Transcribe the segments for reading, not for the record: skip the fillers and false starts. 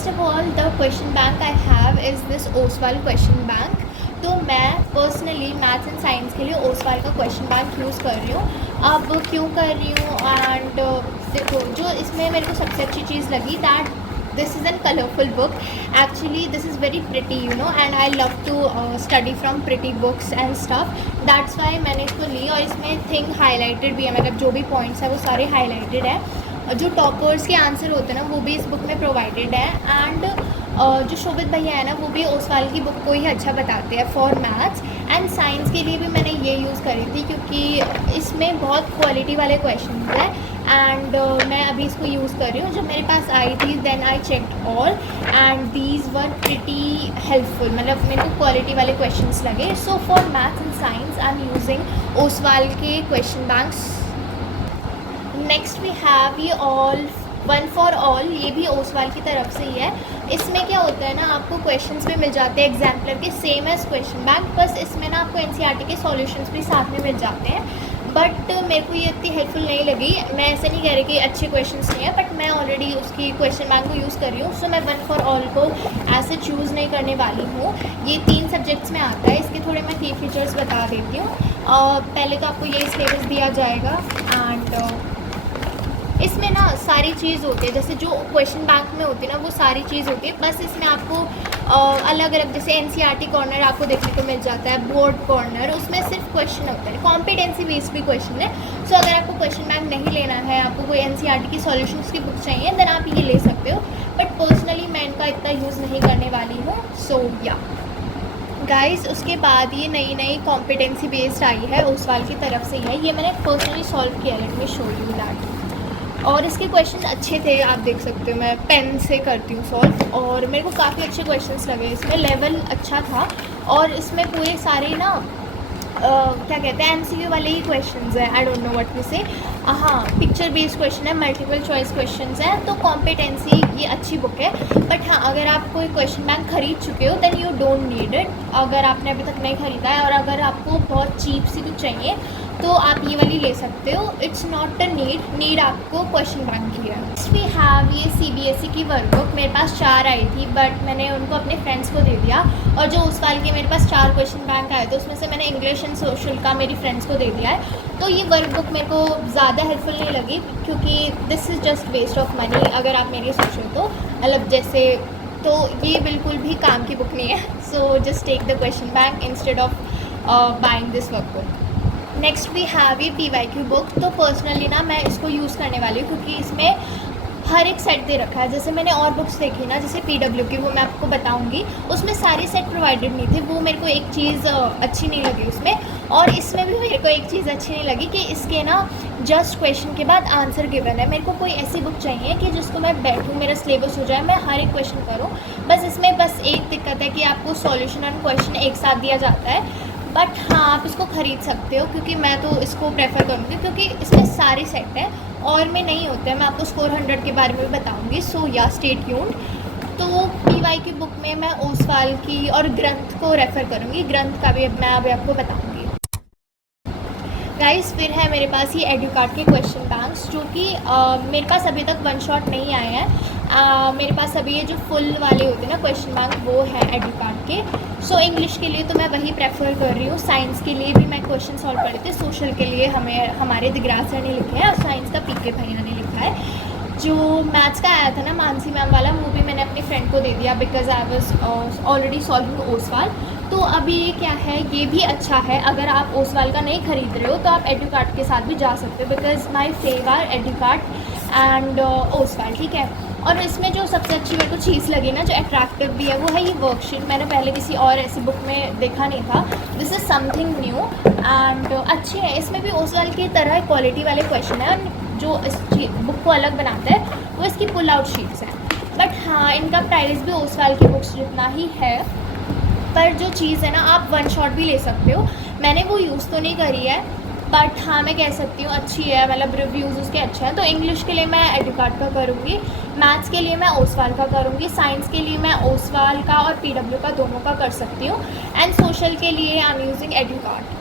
First of all the question bank I have is this Oswal question bank. तो मैं personally maths and science के लिए ओसवाल का question bank use कर रही हूँ। अब क्यों कर रही हूँ एंड देखो, जो इसमें मेरे को सबसे अच्छी चीज़ लगी that this is a colorful book. Actually this is very pretty, you know, and I love to study from pretty books and stuff. That's why मैंने इसको ली। और इसमें थिंग हाईलाइटेड भी है, मतलब जो भी पॉइंट्स है वो सारे हाईलाइटेड है। और जो टॉपर्स के आंसर होते हैं ना वो भी इस बुक में प्रोवाइडेड है। एंड जो शोभित भैया है ना वो भी ओसवाल की बुक को ही अच्छा बताते हैं फॉर मैथ्स एंड साइंस के लिए भी मैंने ये यूज़ करी थी, क्योंकि इसमें बहुत क्वालिटी वाले क्वेश्चन हैं। एंड मैं अभी इसको यूज़ कर रही हूँ। जब मेरे पास आई थी then I checked all and these were pretty helpful, मतलब मेरे को क्वालिटी वाले क्वेश्चंस लगे। So for maths and science I am using Oswal के question banks. Next we have ये ऑल वन फॉर ऑल, ये भी ओसवाल की तरफ से ही है। इसमें क्या होता है ना, आपको क्वेश्चंस भी मिल जाते हैं एग्जाम्पलर के सेम एज क्वेश्चन बैंक, बस इसमें ना आपको एनसीईआरटी के सॉल्यूशंस भी साथ में मिल जाते हैं। बट मेरे को ये इतनी हेल्पफुल नहीं लगी। मैं ऐसे नहीं कह रही कि अच्छे क्वेश्चंस नहीं है, बट मैं ऑलरेडी उसकी क्वेश्चन बैंक को यूज़ कर रही हूँ। सो मैं वन फॉर ऑल को ऐसे चूज़ नहीं करने वाली हूँ। ये 3 सब्जेक्ट्स में आता है। इसके थोड़े मैं की फीचर्स बता देती हूँ। पहले तो आपको ये सिलेबस दिया जाएगा एंड इसमें ना सारी चीज़ होती है, जैसे जो क्वेश्चन बैंक में होती है ना वो सारी चीज़ होती है। बस इसमें आपको अलग अलग, जैसे एनसीईआरटी कॉर्नर आपको देखने को मिल जाता है, बोर्ड कॉर्नर, उसमें सिर्फ क्वेश्चन होता है, कॉम्पिटेंसी बेस्ड भी क्वेश्चन है। सो अगर आपको क्वेश्चन बैंक नहीं लेना है, आपको कोई एनसीईआरटी की सॉल्यूशंस की बुक चाहिए, देन आप ये ले सकते हो। बट पर्सनली मैं इनका इतना यूज़ नहीं करने वाली हूँ। सो या गाइस, उसके बाद ये नई नई कॉम्पिटेंसी बेस्ड आई है, ओसवाल की तरफ से है। ये मैंने पर्सनली सॉल्व किया, let me show you that. और इसके क्वेश्चन अच्छे थे, आप देख सकते हो। मैं पेन से करती हूँ सॉल्व और मेरे को काफ़ी अच्छे क्वेश्चंस लगे। इसमें लेवल अच्छा था और इसमें पूरे सारे ना क्या कहते हैं, एमसीक्यू वाले ही क्वेश्चंस हैं। I don't know what to say. हाँ, पिक्चर बेस्ड क्वेश्चन है, मल्टीपल चॉइस क्वेश्चंस हैं। तो कॉम्पिटेंसी ये अच्छी बुक है। बट हाँ, अगर आप कोई क्वेश्चन बैंक खरीद चुके हो then you don't need it. अगर आपने अभी तक नहीं खरीदा है और अगर आपको बहुत चीप सी कुछ चाहिए तो आप ये वाली ले सकते हो। इट्स नॉट अ नीड आपको क्वेश्चन बैंक की है। नेक्स्ट वी हैव ये सीबीएसई की वर्कबुक। मेरे पास 4 आई थी बट मैंने उनको अपने फ्रेंड्स को दे दिया। और जो उस वाल के मेरे पास 4 क्वेश्चन बैंक आए थे उसमें से मैंने इंग्लिश एंड सोशल का मेरी फ्रेंड्स को दे दिया है। तो ये वर्कबुक मेरे को ज़्यादा हेल्पफुल नहीं लगी, क्योंकि this is just waste of money अगर आप मेरे लिए सोचो तो। मतलब जैसे, तो ये बिल्कुल भी काम की बुक नहीं है। So just take the question bank instead of buying this workbook. Next we have ये PYQ बुक। तो पर्सनली ना मैं इसको यूज़ करने वाली हूँ, क्योंकि इसमें हर एक सेट दे रखा है। जैसे मैंने और बुक्स देखी ना, जैसे PW की, वो मैं आपको बताऊंगी, उसमें सारे सेट प्रोवाइडेड नहीं थे। वो मेरे को एक चीज़ अच्छी नहीं लगी उसमें। और इसमें भी मेरे को एक चीज़ अच्छी नहीं लगी कि इसके ना जस्ट क्वेश्चन के बाद आंसर गिवन है। मेरे को कोई ऐसी बुक चाहिए कि जिसको मैं बैठूँ, मेरा सिलेबस हो जाए, मैं हर एक क्वेश्चन करूँ। बस इसमें बस एक दिक्कत है कि आपको सॉल्यूशन और क्वेश्चन एक साथ दिया जाता है। बट हाँ, आप इसको ख़रीद सकते हो, क्योंकि मैं तो इसको प्रेफर करूँगी, क्योंकि इसमें सारे सेट हैं और में नहीं होते हैं। मैं आपको स्कोर 100 के बारे में भी बताऊँगी। सो या स्टे ट्यून्ड। तो PY की बुक में मैं ओसवाल की और ग्रंथ को रेफ़र करूँगी। ग्रंथ का भी मैं अभी आपको बताऊँगी। गाइस, फिर है मेरे पास ये एडुकार्ट के क्वेश्चन बैंक्स, जो कि मेरे पास अभी तक वन शॉट नहीं आए हैं। मेरे पास अभी ये जो फुल वाले होते हैं ना क्वेश्चन बैंक, वो है एडुकार्ट के। सो इंग्लिश के लिए तो मैं वही प्रेफर कर रही हूँ। साइंस के लिए भी मैं क्वेश्चन सॉल्व करे थे। सोशल के लिए हमारे दिग्राज सर ने लिखे हैं और साइंस का PK भैया ने लिखा है। जो मैथ्स का आया था ना मानसी मैम वाला, वो भी मैंने अपनी फ्रेंड को दे दिया, because I was already solving Oswal. तो अभी ये क्या है, ये भी अच्छा है। अगर आप ओसवाल का नहीं खरीद रहे हो तो आप एडुकार्ट के साथ भी जा सकते हो, because my favour Educart and Oswal, ठीक है। और इसमें जो सबसे अच्छी मेरे को चीज़ लगी ना, जो अट्रैक्टिव भी है, वो है ये वर्कशीट। मैंने पहले किसी और ऐसी बुक में देखा नहीं था। This is something new and अच्छी है। इसमें भी ओसवाल की तरह क्वालिटी वाले क्वेश्चन है। जो इस बुक को अलग बनाता है वो इसकी पुल आउट शीट्स हैं। बट हाँ, इनका प्राइस भी ओसवाल की बुक्स जितना ही है। पर जो चीज़ है ना, आप वन शॉट भी ले सकते हो। मैंने वो यूज़ तो नहीं करी है, बट हाँ मैं कह सकती हूँ अच्छी है, मतलब रिव्यूज़ उसके अच्छे हैं। तो इंग्लिश के लिए मैं एडुकार्ट का करूँगी, मैथ्स के लिए मैं ओसवाल का करूँगी, साइंस के लिए मैं ओसवाल का और PW का दोनों का कर सकती हूँ, एंड सोशल के लिए I am using Educart.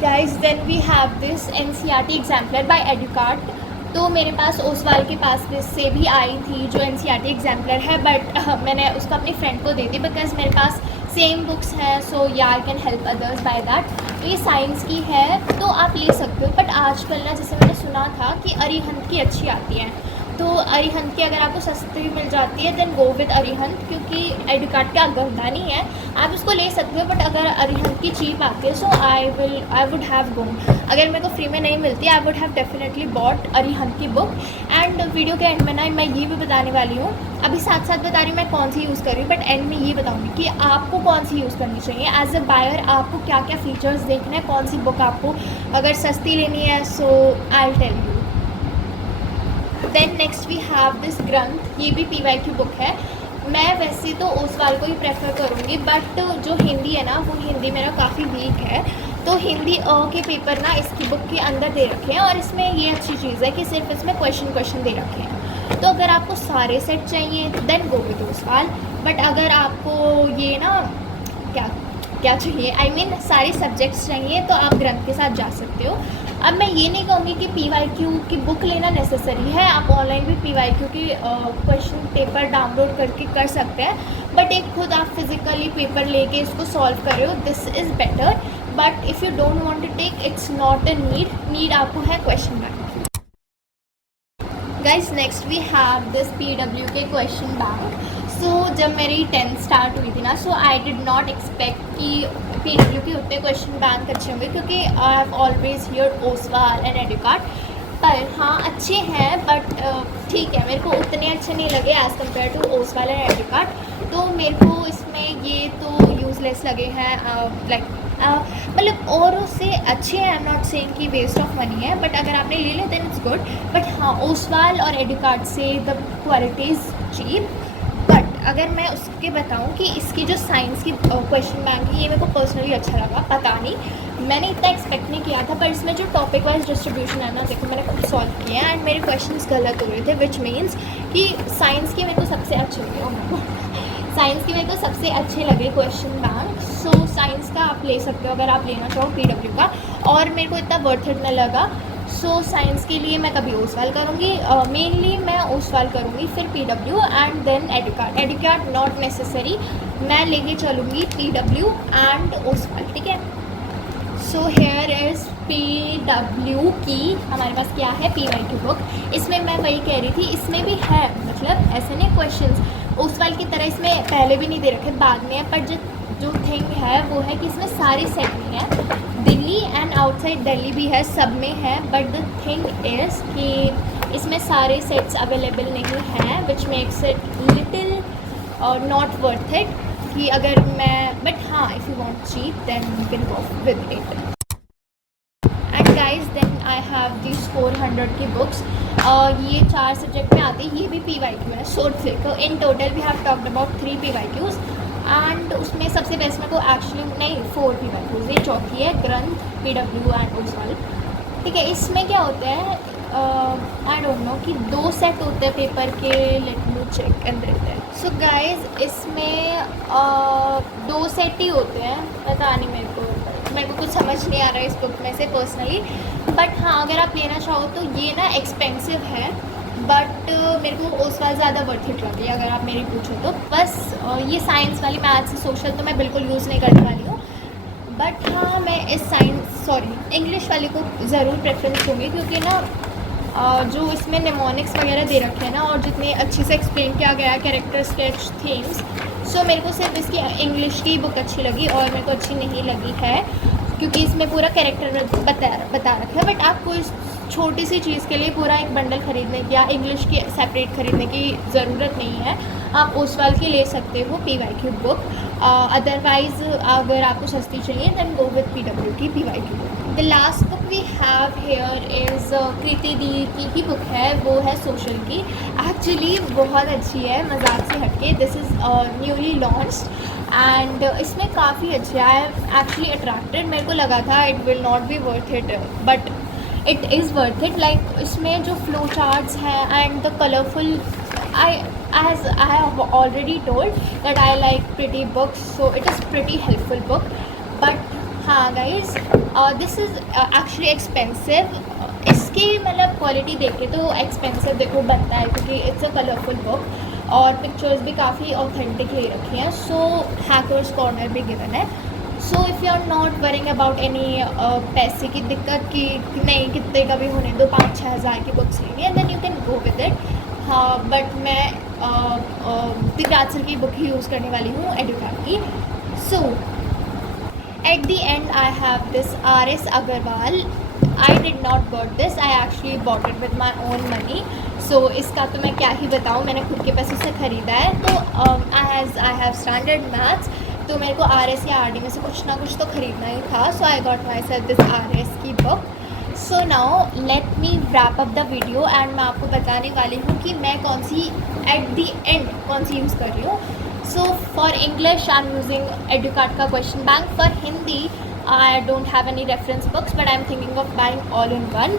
Guys, then we have this NCERT exemplar by Educart। तो मेरे पास ओसवाल के पास से भी आई थी जो एनसीईआरटी एग्जाम्पलर है, बट मैंने उसको अपनी फ्रेंड को दे दी बिकॉज मेरे पास सेम बुक्स हैं, सो या I can help others by that. तो ये साइंस की है तो आप ले सकते हो, बट आजकल ना जैसे मैंने सुना था कि अरिहंत की अच्छी आती है, तो अरिहंत की अगर आपको सस्ती मिल जाती है देन गो विद अरिहंत, क्योंकि एडुकार्ट का गंदा नहीं है, आप इसको ले सकते हो। बट अगर अरिहंत की चीप आती है सो आई वुड हैव गो, अगर मेरे को फ्री में नहीं मिलती I would have definitely bought Arihant की बुक। एंड वीडियो के एंड में ना मैं ये भी बताने वाली हूँ, अभी साथ साथ बता रही हूँ मैं कौन सी यूज़ कर रही हूँ, बट एंड में ये बताऊँगी कि आपको कौन सी यूज़ करनी चाहिए एज अ बायर, आपको क्या क्या फ़ीचर्स देखना है, कौन सी बुक आपको अगर सस्ती लेनी है, so I tell you. Then next we have this Granth, ये भी PYQ बुक है। मैं वैसे तो ओसवाल को ही प्रेफर करूँगी, बट जो हिंदी है ना वो हिंदी मेरा काफ़ी वीक है, तो हिंदी के पेपर ना इसकी बुक के अंदर दे रखे हैं, और इसमें ये अच्छी चीज़ है कि सिर्फ इसमें क्वेश्चन दे रखे हैं। तो अगर आपको सारे सेट चाहिए then go with Oswal, but अगर आपको ये ना क्या चाहिए, I mean सारे सब्जेक्ट्स चाहिए, तो आप ग्रंथ के साथ जा सकते हो। अब मैं ये नहीं कहूँगी कि PYQ की बुक लेना नेसेसरी है, आप ऑनलाइन भी PYQ की क्वेश्चन पेपर डाउनलोड करके कर सकते हैं, बट एक खुद आप फिज़िकली पेपर लेके इसको सॉल्व कर रहे हो, this is better. But if you don't want to take, it's not a need आपको है question bank. Guys next we have this PW के क्वेश्चन बैंक। सो जब मेरी 10th स्टार्ट हुई थी ना, so I did not expect कि PW के उतने क्वेश्चन बैंक अच्छे होंगे, क्योंकि I have always heard Oswal and Educart, पर हाँ अच्छे हैं, बट ठीक है, मेरे को उतने अच्छे नहीं लगे as compare to Oswal and Educart. तो मेरे को इसमें ये तो यूज़लेस लगे हैं, लाइक मतलब और उससे अच्छे हैं, आई एम नॉट सेइंग कि वेस्ट ऑफ मनी है, बट अगर आपने ले लिया देन इट्स गुड। बट हाँ ओसवाल और एडुकार्ट से the quality is cheap. But अगर मैं उसके बताऊं कि इसकी जो साइंस की क्वेश्चन बैंक है, ये मेरे को पर्सनली अच्छा लगा, पता नहीं मैंने इतना एक्सपेक्ट नहीं किया था, पर इसमें जो टॉपिक वाइज डिस्ट्रीब्यूशन है ना, देखो मैंने खुद सॉल्व किया है एंड मेरे क्वेश्चंस गलत हो रहे थे, विच मीन्स कि साइंस के मेरे को सबसे अच्छे लगे, साइंस के मेरे को सबसे अच्छे लगे क्वेश्चन बैंक। सो साइंस का आप ले सकते हो अगर आप लेना चाहो PW का, और मेरे को इतना वर्थ इट न लगा, सो साइंस के लिए मैं कभी ओसवाल करूँगी, मेनली मैं ओसवाल करूँगी, फिर PW and then Educart not necessary, मैं लेके चलूँगी PW एंड ओसवाल, ठीक है। सो हेयर इज़ PW की हमारे पास क्या है PYQ बुक, इसमें मैं वही कह रही थी, इसमें भी है, मतलब ऐसे नहीं क्वेश्चंस ओसवाल की तरह इसमें पहले भी नहीं दे रखे, बाद में है, पर जो थिंग है वो है कि इसमें सारे सेट नहीं है, दिल्ली एंड आउटसाइड दिल्ली भी है, सब में है, बट द थिंग इज़ कि इसमें सारे सेट्स अवेलेबल नहीं हैं, which makes it little not worth it, कि अगर मैं, बट हाँ if you want cheap then you can go with it. And guys then I have this 400 की बुक्स, ये 4 सब्जेक्ट में आती है, ये भी PYQ है, so in total we have talked about 3 PYQs, and उसमें सबसे बेस्ट मेरे को एक्चुअली नहीं 4 PYQs, ये चौथी है ग्रंथ, PW एंड ओसवाल, ठीक है। इसमें क्या होता है, आई डोंट नो कि 2 सेट होते हैं पेपर के, लेट मी चेक एंड देते हैं। सो गाइज इसमें 2 सेट ही होते हैं, पता नहीं मेरे को कुछ समझ नहीं आ रहा है इस बुक में से पर्सनली, बट हाँ अगर आप लेना चाहो तो ये ना एक्सपेंसिव है, बट मेरे को ओसवाल ज़्यादा वर्थ इट लगी अगर आप मेरी पूछो तो। बस ये साइंस वाली, मैथ्स सोशल तो मैं बिल्कुल यूज़ नहीं करने वाली हूँ, बट हाँ मैं इस इंग्लिश वाली को ज़रूर प्रेफरेंस दूँगी, क्योंकि ना जो इसमें नेमोनिक्स वगैरह दे रखे हैं ना, और जितने अच्छे से एक्सप्लेन किया गया है कैरेक्टर स्केच थीम्स, सो मेरे को सिर्फ इसकी इंग्लिश की बुक अच्छी लगी, और मेरे को अच्छी नहीं लगी है क्योंकि इसमें पूरा कैरेक्टर बता रखा है। बट आपको इस छोटी सी चीज़ के लिए पूरा एक बंडल ख़रीदने की या इंग्लिश की सेपरेट ख़रीदने की ज़रूरत नहीं है, आप ओसवाल की ले सकते हो PYQ बुक। अदरवाइज़ अगर आपको सस्ती चाहिए दैन गो विद PW की PYQ book. The last book we have here is Kriti di की ही बुक है, वो है सोशल की, एक्चुअली बहुत अच्छी है, मजाक से हटके, this is newly launched and इसमें काफ़ी अच्छी है, एक्चुअली अट्रैक्टेड, मेरे को लगा था it will not be worth it, but it is worth it, like इसमें जो फ्लो चार्ट्स हैं and the colourful, as I have already told that I like pretty books, so it is pretty helpful book, but हाँ guys this is actually expensive, इसकी मतलब quality देख के तो expensive देखो बनता है, क्योंकि इट्स अ कलरफुल बुक और पिक्चर्स भी काफ़ी ऑथेंटिक ले रखी हैं. सो हैकर्स कॉर्नर भी गिवन है. So if you are not worrying about any पैसे की दिक्कत की नहीं कितने का भी होने दो, 5-6 हज़ार की बुक्स लेनी है, then you can go with it. हाँ, बट मैं दिव्याज सर की बुक ही यूज़ करने वाली हूँ, एडुकैट की. सो at the end I have this R.S. Agarwal. I did not bought this, I actually bought it with my own money. So इसका तो मैं क्या ही बताऊँ, मैंने खुद के पैसों से ख़रीदा है. तो as I have standard maths, तो मेरे को RS या RD में से कुछ ना कुछ तो ख़रीदना ही था. So I got myself this RS की book. So now let me wrap up the video and मैं आपको बताने वाली हूँ कि मैं कौन सी at the end कौन सी यूज़ कर रही हूँ. So for English I'm using Educart का question bank. For Hindi I don't have any reference books, but I'm thinking of buying all in one.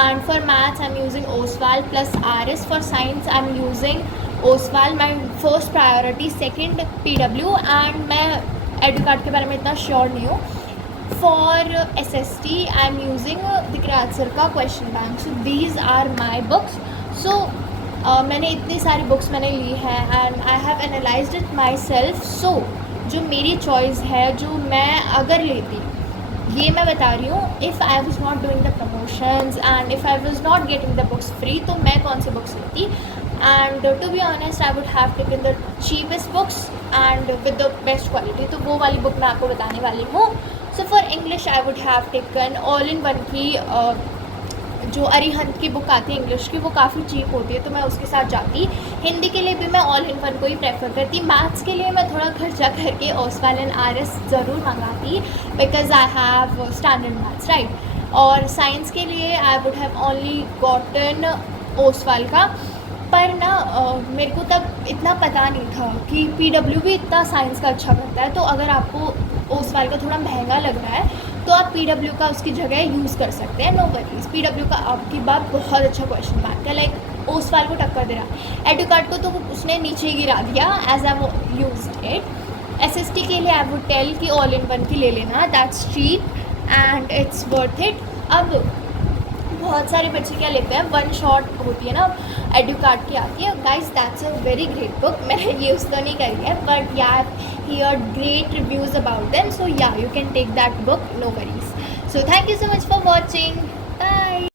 And for maths I'm using Oswal plus RS. For science I'm using Oswal, my first priority, second PW, and मैं Educart के बारे में इतना sure नहीं हूँ. For SST I'm using Divya's sir का question bank. So these are my books. So मैंने इतनी सारी बुक्स मैंने ली है and I have analysed it myself. So जो मेरी चॉइस है, जो मैं अगर लेती, ये मैं बता रही हूँ, if I was not doing the promotions and if I was not getting the books free, तो मैं कौन सी बुक्स लेती. And to be honest I would have taken the cheapest books and with the best quality. तो वो वाली book मैं आपको बताने वाली हूँ. So for English I would have taken all in one की जो अरिहंत की बुक आती है इंग्लिश की, वो काफ़ी चीप होती है, तो मैं उसके साथ जाती. हिंदी के लिए भी मैं ऑल इन वन को ही प्रेफर करती. मैथ्स के लिए मैं थोड़ा खर्चा करके ओसवाल एंड RS ज़रूर मंगाती, because I have standard maths, right. और साइंस के लिए I would have only gotten Oswal का. पर ना मेरे को तब इतना पता नहीं था कि PW भी इतना साइंस का अच्छा करता है. तो अगर आपको ओसवाल का थोड़ा महंगा लग रहा है तो आप PW का उसकी जगह यूज़ कर सकते हैं. नो वरीज, PW का आपकी बात बहुत अच्छा क्वेश्चन बैंक है, लाइक ओसवाल को टक्कर दे रहा. एडुकार्ट को तो उसने नीचे गिरा दिया as I used it. SST के लिए आई वुड टेल कि ऑल इन वन की ले लेना, that's cheap and it's worth it. अब बहुत सारे बच्चे क्या लेते हैं, वन शॉट होती है ना एडुकार्ट की आती है. Guys that's a very great book. मैंने यूज़ तो नहीं करी है, बट या heard great reviews about them, so yeah, you can take that book, no worries. So thank you so much for watching. Bye.